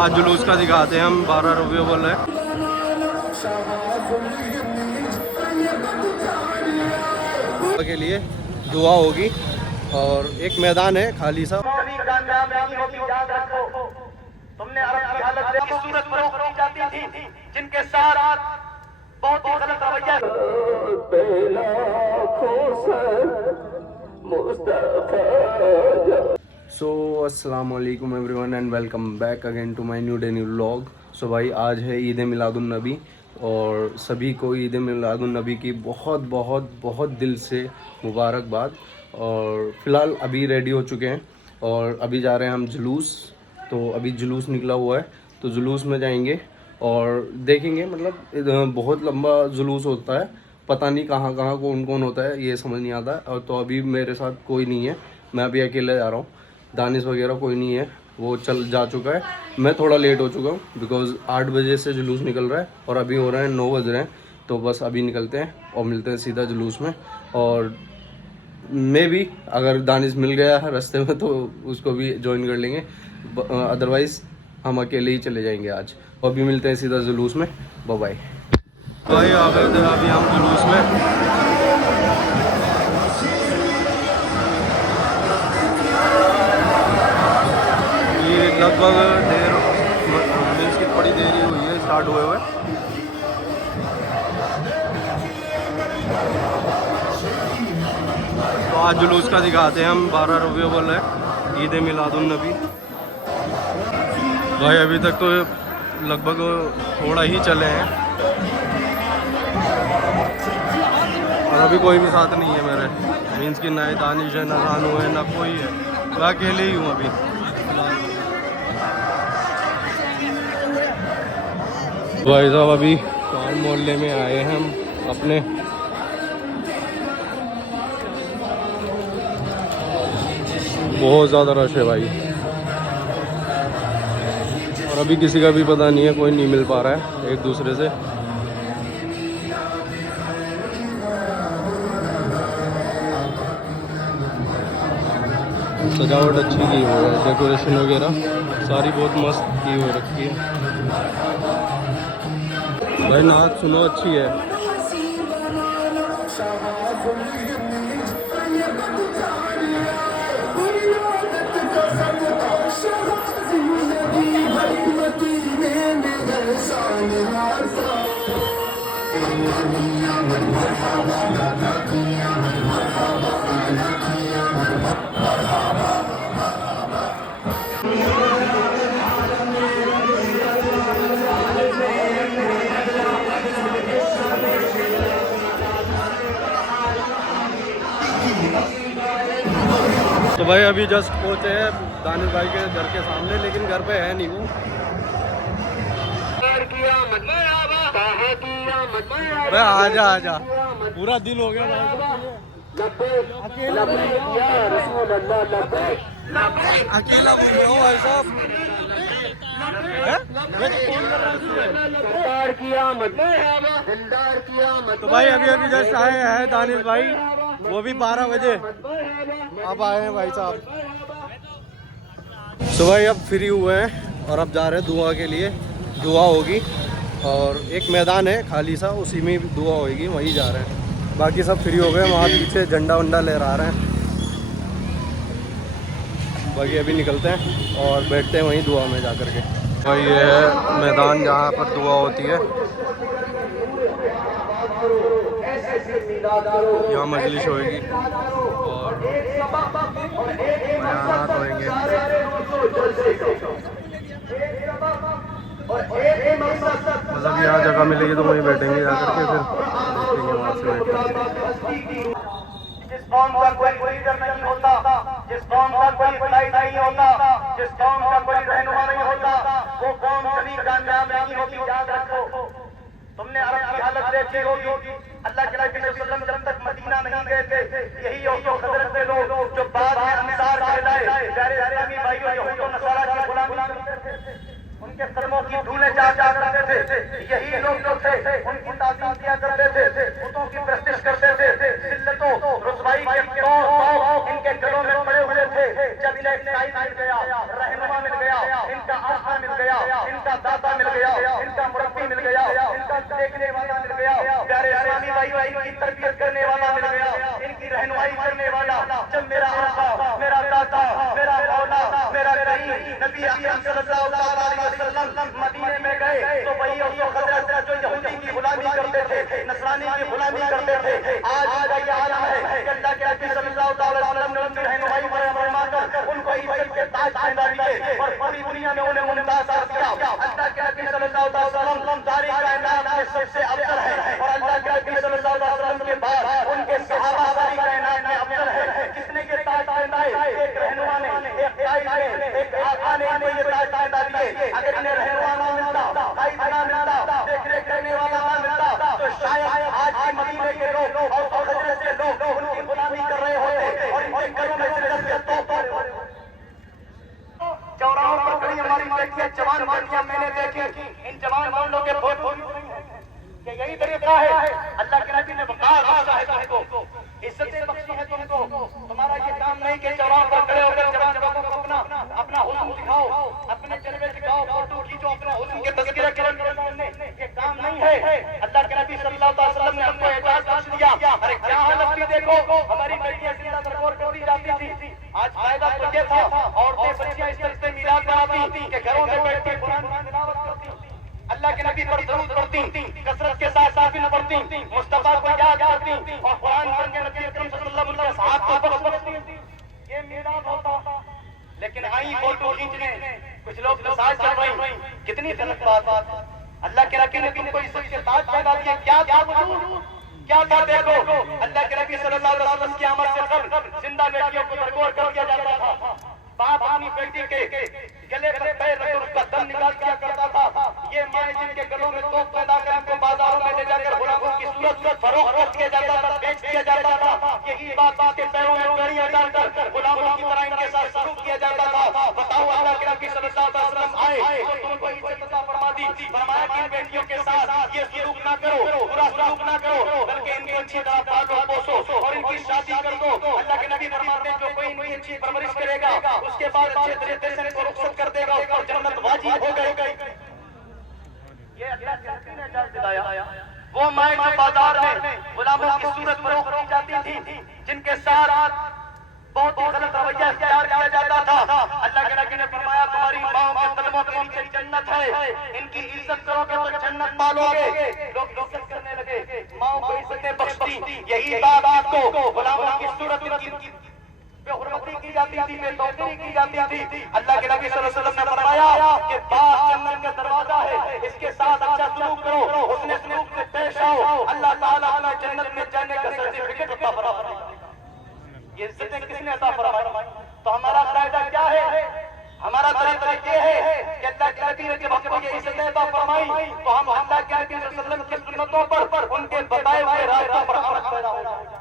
آج جلوس کا دکھاتے ہیں ہم 12 روپیے بول رہے ہیں کے لیے دعا ہوگی اور ایک میدان ہے خالی سا. تم نے عرب کی حالت دیکھی صورت فروخت کی جاتی تھی جن کے ساتھ بہت ہی غلط رویہ. سو السلام علیکم everyone and welcome back again to my new day new vlog. So بھائی آج ہے عید میلاد النبی اور سبھی کو عید میلاد النبی کی بہت بہت بہت دل سے مبارکباد. اور فی الحال ابھی ریڈی ہو چکے ہیں اور ابھی جا رہے ہیں ہم جلوس. تو ابھی جلوس نکلا ہوا ہے تو جلوس میں جائیں گے اور دیکھیں گے. مطلب بہت لمبا جلوس ہوتا ہے, پتہ نہیں کہاں کہاں کون کون ہوتا ہے یہ سمجھ نہیں آتا. اور تو ابھی میرے ساتھ کوئی نہیں ہے, میں ابھی اکیلے جا رہا ہوں. دانش وغیرہ کوئی نہیں ہے, وہ جا چکا ہے. میں تھوڑا لیٹ ہو چکا ہوں بیکاز 8 بجے سے جلوس نکل رہا ہے اور ابھی ہو رہے ہیں 9 بج رہے ہیں. تو بس ابھی نکلتے ہیں اور ملتے ہیں سیدھا جلوس میں. اور میں بھی اگر دانش مل گیا ہے راستے میں تو اس کو بھی جوائن کر لیں گے, ادروائز ہم اکیلے ہی چلے جائیں گے آج. ابھی ملتے ہیں سیدھا جلوس میں. بائے بھائی. آ گئے تھے ابھی ہم جلوس میں. یہ لگ بھگ مینس کی تھوڑی دیر ہی ہوئی ہے اسٹارٹ ہوئے. تو آج جلوس کا دکھاتے ہیں ہم 12 روپیے بول رہے ہیں عید میلاد النبی. بھائی ابھی تک تو لگ بھگ تھوڑا ہی چلے ہیں اور ابھی کوئی بھی ساتھ نہیں ہے میرے. مینس کہ نہ دانش ہے, نہ رانو ہے, نہ کوئی ہے. میں اکیلے ہی ہوں ابھی. بھائی صاحب ابھی کام محلے میں آئے ہیں ہم اپنے. بہت زیادہ رش ہے بھائی اور ابھی کسی کا بھی پتہ نہیں ہے, کوئی نہیں مل پا رہا ہے ایک دوسرے سے. سجاوٹ اچھی کی ہو ہے, ڈیکوریشن وغیرہ ساری بہت مست کی ہو رکھی ہے. بھائی نعت سنو اچھی ہے. تو بھائی ابھی جسٹ پہنچے ہیں دانش بھائی کے گھر کے سامنے, لیکن گھر پہ ہے نہیں وہ. بھائی آجا آجا, پورا دن ہو گیا اکیلا بول رہا ہوں بھائی صاحب. تو بھائی ابھی ابھی جسٹ آئے ہیں دانش بھائی, وہ بھی 12 بجے اب آئے ہیں بھائی صاحب. تو بھائی اب فری ہوئے ہیں اور اب جا رہے ہیں دعا کے لیے. دعا ہوگی اور ایک میدان ہے خالی سا, اسی میں دعا ہوئے گی, وہیں جا رہے ہیں. باقی سب فری ہو گئے, وہاں پیچھے جھنڈا ونڈا لہرا رہے ہیں. باقی ابھی نکلتے ہیں اور بیٹھتے ہیں وہیں دعا میں جا کر کے. بھائی یہ ہے میدان جہاں پر دعا ہوتی ہے, یہاں مجلس ہوئے گی اور بیانات ہوئیں گے. مطلب یہاں جگہ ملے گی تو وہیں بیٹھیں گے جا کر کے, پھر دیکھیں گے وہاں سے بیٹھ کر کے. جس قوم کا کوئی لیڈر نہیں ہوتا, جس قوم کا کوئی قائد نہیں ہوتا, جس قوم کا کوئی رہنما نہیں ہوتا, وہ قوم کبھی کامیاب نہیں ہوتی. یاد رکھو. تم نے عرب کی حالت دیکھی ہوگی. اللہ کے نبی صلی اللہ علیہ وسلم جب تک مدینہ نہیں گئے تھے, یہی اوس و خزرج کے لوگ جو بعد میں انصار کہلائے, پیارے اسلامی بھائیوں, یہود و نصارا کی غلامی کرتے تھے, ان کے قدموں کی دھولیں چاٹا کرتے تھے. یہی لوگ جو تھے ان کی تعظیم کیا کرتے تھے, بتوں کی پرستش کرتے تھے. ذلت و رسوائی کے طوق ان کے گلوں میں پڑے ہوئے تھے. جب انہیں قائد مل گیا, رہنما مل گیا, ان کا آقا مل گیا, نبی اکرم صلی اللہ علیہ وسلم مدینے میں گئے تو وہی اوس و خزرج جو یہودی کی غلامی کرتے تھے، نصرانی کی غلامی کرتے تھے، آج ان کا یہ عالم ہے کہ اللہ کے نبی صلی اللہ علیہ وسلم نے ان کی رہنمائی فرما کر ان کو عزت کے تاج پہنا دیے اور پوری دنیا میں انہیں ممتاز کر دیا۔ اللہ کے نبی صلی اللہ علیہ وسلم ساری کائنات میں سب سے افضل ہے اور اللہ کے نبی صلی اللہ علیہ وسلم کے بعد ان کے صحابہ ساری کائنات میں افضل ہے۔ کس نے یہ تاج پہنا ہے؟ ایک رہنما نے، ایک قائد نے، ایک آقا نے ان کو یہ تاج پہنا دیے۔ اگر انہیں رہنما نہ ملتا، قائد نہ ملتا، دیکھ ریکھ کرنے والا نہ ملتا تو شاید آج کے مدینے کے لوگ اور خزرج کے لوگ ان کی غلامی کر رہے ہوتے اور ان کے گھروں میں سے چوراہوں پر کھڑی ہماری بیٹیاں جوان بیٹیاں میں نے دیکھی، ان جوان بندوں کے فوٹو کہ یہی طریقہ ہے۔ اللہ کے نبی نے وقار بخشا ہے تم کو، عزتیں بخشی ہے تم کو۔ تمہارا یہ کام نہیں کہ چوراہوں پر کھڑے ہو کر جوان جوانوں کو اپنا حسن دکھاؤ، اپنے جلوے دکھاؤ، فوٹو کھینچو، اپنے حسن کے تذکرہ کرو، یہ کام نہیں ہے۔ اللہ کے نبی صلی اللہ علیہ وسلم نے ہم کو اعزاز بخش دیا۔ ارے کیا حالت تھی دیکھو، ہماری بیٹیاں زندہ درگور کر دی جاتی تھی۔ آج فائدہ تو یہ تھا، عورتیں بچیاں اس طرح سے میلاد مناتی کہ گھروں میں بیٹھ کے قرآن کی تلاوت کرتی، اللہ کے نبی پر درود پڑھتی، کثرت کے ساتھ نافل پڑھتی، مصطفیٰ کو یاد کرتی اور قرآن پڑھ کے نبی اکرم صلی اللہ علیہ وسلم کے صحابہ کو پڑھتی۔ یہ میلاد ہوتا، لیکن آئی فوٹو کھینچنے کچھ لوگ مثال چل رہی، کتنی غلط بات۔ اللہ کے نبی نے تم کو عزت کے تاج پہنا دیے، کیا تھا وجود، کیا تھا دیکھو۔ اللہ کے نبی صلی اللہ علیہ وسلم کی آمد سے قبل زندہ بیٹیوں کو درگور کر دیا جاتا تھا۔ باپ اپنی بیٹی کے گلے پر پیر رکھ کر اس کا دم نکال دیا کرتا تھا۔ یہ مائیں جن کے گلوں میں توپ پیدا کر ان کو بازاروں میں لے جا کر غلاموں کی صورت فروخت کیا جاتا تھا، بیچ دیا جاتا تھا۔ یہی بات کے پیروں میں بیڑیاں ڈال کر غلاموں کی طرح ان کے ساتھ سلوک کیا جاتا تھا۔ بتاؤ اللہ کے نبی صلی اللہ علیہ وسلم آئے تو تم کو عزت عطا فرما دی، فرمایا کہ ان بیٹیوں کے ساتھ یہ سلوک نہ کرو، برا سلوک نہ کرو، بلکہ ان کو اچھی طرح پالو پوسو اور ان کی شادی کر دو۔ اللہ کے نبی فرماتے ہیں جو کوئی ان کی اچھی پرورش کرے گا اس کے بعد اچھے طریقے سے ان کو رخصت کر دے گا، اس پر جنت واجب ہو گئی۔ یہ اللہ کے نبی نے اجازت دلایا۔ وہ مائیں جو بازار میں غلاموں کی صورت فروخت کی جاتی تھی، جن کے ساتھ بہت ہی غلط رویہ اختیار کیا جاتا تھا، اللہ کے نبی نے فرمایا تمہاری ماں کے قدموں کے نیچے جنت ہے، ان کی عزت کرو گے تو جنت پالو گے۔ لوگ عزت کرنے لگے، ماں کو عزتیں بخشتی، یہی بات آپ کو غلاموں کی صورت کی بے حرمتی کی جاتی تھی، بے توقیری کی جاتی تھی۔ اللہ کے نبی صلی اللہ علیہ وسلم نے فرمایا کہ باپ جنت کا دروازہ ہے، اس کے ساتھ اچھا سلوک کرو، اس نے سلوک سے پیش آؤ، اللہ تعالیٰ اپنے جنت میں جانے کا سرٹیفکیٹ عطا فرما دے گا۔ یہ عزتیں کس نے عطا فرمائی؟ تو ہمارا فائدہ کیا ہے؟ ہمارا طریقہ یہ ہے کہ اللہ کے نبی نے جب ہم کو یہ عزتیں عطا فرمائی تو ہم اللہ کے نبی صلی اللہ علیہ وسلم کی سنتوں پر، ان کے بتائے ہوئے راستوں پر عمل پیدا ہو جائے۔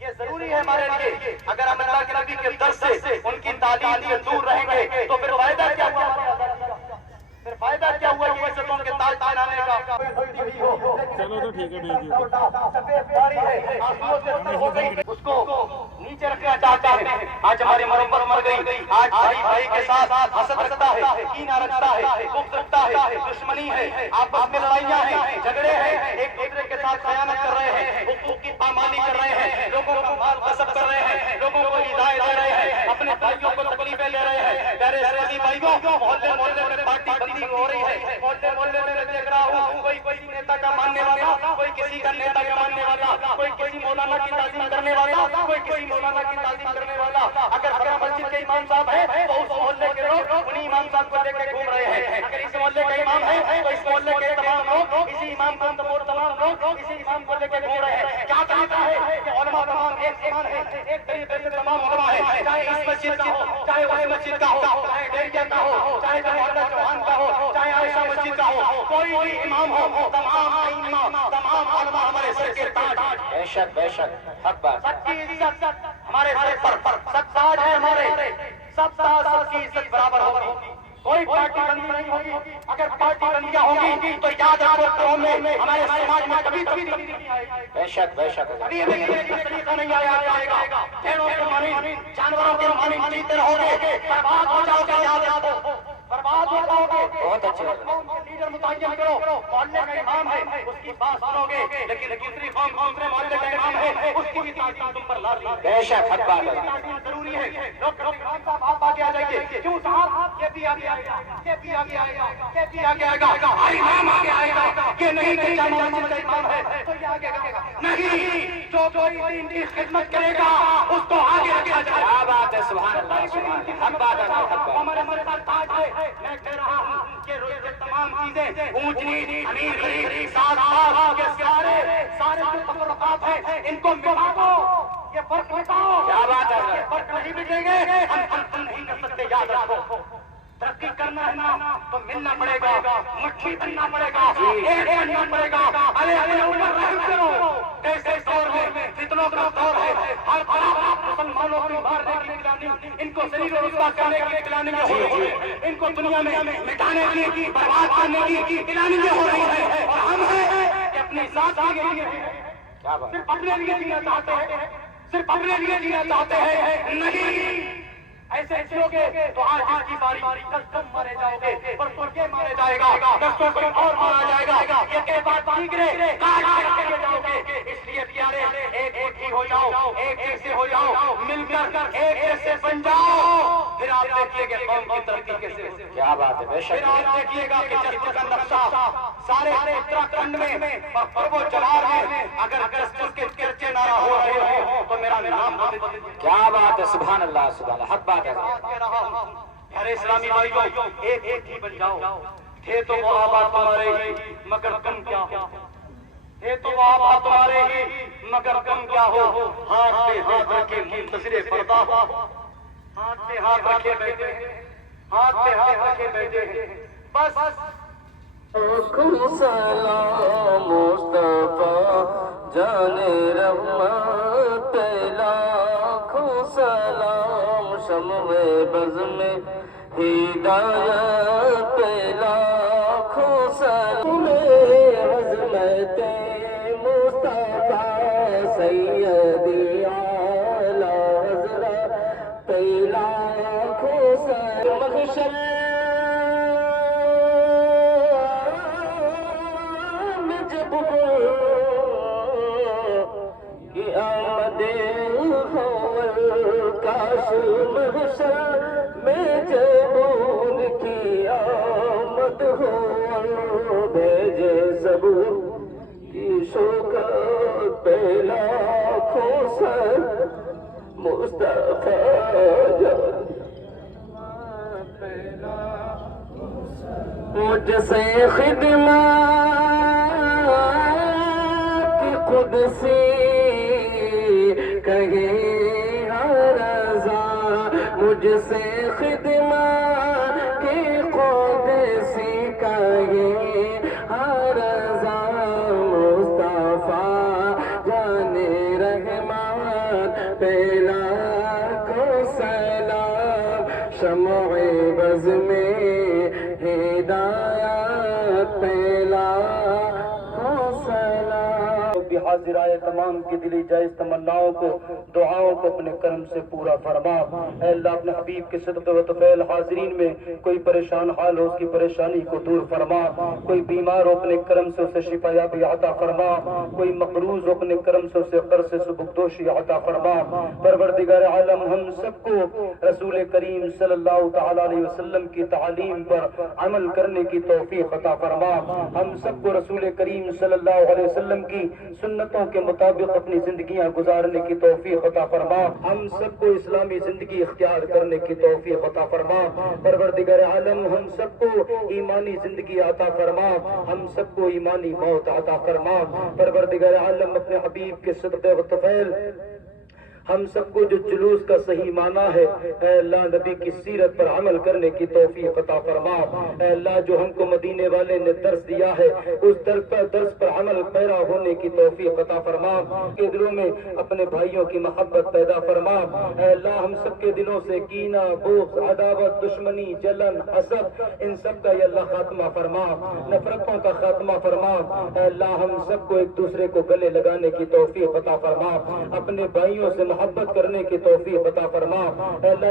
یہ ضروری ہے ہمارے لیے۔ اگر ہم اللہ کے نبی کے درس سے، ان کی تعلیم سے دور رہیں گے تو پھر فائدہ کیا ہوا ہمارے آزادی کا؟ پھر فائدہ کیا ہوا یہ عزتوں کے تاج پہنانے کا؟ چلو تو ٹھیک ہے، بھیج دیجیے۔ سفید داڑھی ہے، آنکھوں سے تر ہو گئی، اس کو نیچے رکھنا چاہتے ہیں۔ آج ہماری مرمت مر گئی، آج بھائی بھائی کے ساتھ حسد رکھتا ہے، کینہ رکھتا ہے، بغض رکھتا ہے، دشمنی ہے، آپس میں لڑائیاں ہیں، جھگڑے ہیں، ایک دوسرے کے ساتھ خیانت کر رہے ہیں، حقوق کی پامالی کر رہے ہیں، لوگوں کا مال غصب کر رہے ہیں، لوگوں کو ہدایت دے رہے ہیں، اپنے بھائیوں کو تکلیفیں لے رہے ہیں۔ پیارے اسلامی بھائیوں، محلے محلے میں پارٹی بندی ہو رہی ہے، محلے محلے میں دیکھ رہا ہوں کوئی کسی نیتا کا ماننے والا، کوئی کسی کا نیتا کا ماننے والا، کوئی کسی مولانا کی تعظیم کرنے والا، کوئی کسی مولانا کی تعظیم کرنے والا۔ اگر ہر مسجد کے امام صاحب ہیں تو اس محلے کے لوگ انہی امام صاحب کو لے کے گھوم رہے ہیں۔ اگر اس محلے کا امام ہے تو اس محلے کے تمام لوگ اسی امام کو، تمام لوگ اسی امام کو لے کے گھوم رہے ہیں۔ کیا طریقہ ہے کہ علماء تمام ایک سمان ہیں، ایک طریقے سے تمام علماء ہیں، چاہے اس مسجد کا ہو، چاہے اس مسجد کا ہو، چاہے ڈیریا کا ہو، چاہے محلہ چوہان کا ہو، چاہے عائشہ مسجد کا ہو، کوئی بھی امام ہو، تمام ائمہ، تمام علماء ہمارے سر کے تاج۔ بے شک بے شک، حق بات۔ سب کی عزت ہمارے سر پر، سب تاج ہے ہمارے، سب تاج، سب کی عزت برابر ہوگی، کوئی پارٹی بندی نہیں ہوگی۔ اگر پارٹی بندیاں ہوگی تو یاد رکھو قوم میں، ہمارے سماج میں کبھی تبدیلی نہیں آئے گی، بے شک بے شک، کبھی بھی یہ طریقہ نہیں آئے گا۔ بھیڑوں کے مانند، جانوروں کے مانند جیتے رہو گے، برباد ہو جاؤ گے، یاد رکھو برباد ہو جاؤ گے۔ بہت اچھے۔ قوم کے لیڈر متعین کرو، محلے کا امام ہے اس کی بات سنو گے، لیکن دوسری قوم دوسرے محلے کا امام ہے اس کی بھی تعظیم تم پر لازمی ہے۔ بے شک، حق بات ہے۔ تعظیم ضروری ہے۔ لوگ امام صاحب آپ آگے آ جائیے، کیوں صاحب یہ بھی آپ امام آگے آئے گا، یہ نہیں کہ جامع مسجد کا امام ہے تو یہ آگے گا، نہیں، جو کوئی دین کی خدمت کرے گا اس کو آگے رکھا جائے گا۔ کیا بات ہے، سبحان اللہ، سبحان اللہ، حق بات ہے، حق بات۔ ہمارے سر پر تاج ہے، میں کہہ رہا ہوں کہ یہ تمام چیزیں اونچ نیچ امیر غریب ساتھ ساتھ یہ سارے جو تفرقات ہیں ان کو مٹا دو، یہ فرق مٹاؤ۔ کیا بات ہے، یہ فرق نہیں مٹیں گے، ہم نہیں کر سکتے، یاد رکھو۔ ترقی کرنا ہے نا تو ملنا پڑے گا، مٹھی بننا پڑے گا، ایک بننا پڑے گا۔ ارے اپنے اوپر رحم کرو، ایسے دور میں فتنوں کا دور ہے، ہر طرف مسلمانوں کو مارنے کی پلاننگ، ان کو ذلیل و رسوا کرنے کی پلاننگ ہو رہی ہے، ان کو دنیا میں مٹانے کی، برباد کرنے کی پلاننگ ہو رہی ہے، اور ہم ہیں کہ اپنی ذات کے لیے کیا بات ہے۔ صرف اپنے لیے جینا چاہتے ہیں، صرف اپنے لیے جینا چاہتے ہیں، نہیں ایسے جیو گے تو آج اس کی باری، کل تم مارے جاؤ گے، پرسوں یہ مارے جائے گا، پرسوں کوئی اور مارا جائے گا، یہ کے بعد ٹھیکرے کاٹ کے جاؤ گے۔ اس لیے پیارے ایک ہی ہو جاؤ، ایک جیسے ہو جاؤ، مل کر ایک جیسے بن جاؤ، پھر آپ دیکھیے گا قوم کی ترقی کیسے ہوگی۔ کیا بات ہے، بے شک۔ پھر آپ دیکھیے گا کہ جسٹس کا نقشہ سارے اتراکھنڈ میں اور وہ جوار میں اگر جسٹس کے چرچے نہ ہو رہے ہوں تو میرا نام بدل دیجیے۔ کیا بات ہے، سبحان اللہ، سبحان اللہ، حق بات ہے۔ ارے اسلامی بھائیوں، ایک ہی بن جاؤ۔ تھے تو وہ آباد تمہارے ہی مگر تم کیا ہو، تھے تو وہ آباد تمہارے ہی مگر تم کیا ہو۔ ہاتھ پہ ہاتھ رکھے منتظر فردا ہو، ہاتھ پہ ہاتھ رکھے بیٹھے ہیں، ہاتھ پہ ہاتھ رکھے بیٹھے ہیں، بس سلام مصطفیٰ جان رحمت، لاکھوں سلام شمع بز میں ہدایت، لاکھوں سلام عظمت مصطفیٰ سیدی اعلی حضرت، لاکھوں سلام محشر آمد کاش محشر میں جب ان کی آمد ہو، بھیجے سب کی شوکت پہ لاکھوں سر مصطفیٰ مجھ سے خدمت قدسی کہے رضا، مجھ سے خدمت کی قدسی کہے رضا، مصطفیٰ جان رحمان پہ لاکھوں سلام، شمع بز میں ہدایت پہ لاکھوں سلام۔ بھی حاضر آئے تمام کی دلی جائز تمناؤں کو، دعاؤں کو اپنے کرم سے پورا فرما۔ اے اللہ اپنے حبیب کے صدقے و طفیل حاضرین میں کوئی پریشان حال ہو، اس کی پریشانی کو دور فرما، کوئی بیمار ہو اپنے کرم سے اسے شفا یابی عطا فرما، کوئی مقروض ہو اپنے کرم سے اسے قرض سے سبکدوشی عطا فرما۔ پروردگار عالم ہم سب کو رسول کریم صلی اللہ تعالی علیہ وسلم کی تعلیم پر عمل کرنے کی توفیق عطا فرما۔ ہم سب کو رسول کریم صلی اللہ علیہ وسلم کی سنتوں کے مطابق اپنی زندگیاں گزارنے کی توفیق عطا فرما۔ ہم سب کو اسلامی زندگی اختیار کرنے کی توفیق عطا فرما۔ پروردگار عالم ہم سب کو ایمانی زندگی عطا فرما، ہم سب کو ایمانی موت عطا فرما۔ پروردگار عالم اپنے حبیب کے صدقے و طفیل ہم سب کو جو جلوس کا صحیح معنی ہے، اے اللہ نبی کی سیرت پر عمل کرنے کی توفیق عطا فرما۔ اے اللہ جو ہم کو مدینے والے نے درس دیا ہے، اس درس پر عمل پیرا ہونے کی توفیق عطا فرما۔ کے دلوں میں اپنے بھائیوں کی محبت پیدا فرما۔ اے اللہ ہم سب کے دلوں سے کینہ، بغض، عداوت، دشمنی، جلن، حسد، ان سب کا یا اللہ خاتمہ فرما، نفرتوں کا خاتمہ فرما۔ اے اللہ ہم سب کو ایک دوسرے کو گلے لگانے کی توفیق عطا فرما، اپنے بھائیوں سے محبت کرنے کی توفیق عطا فرما۔ اے اللہ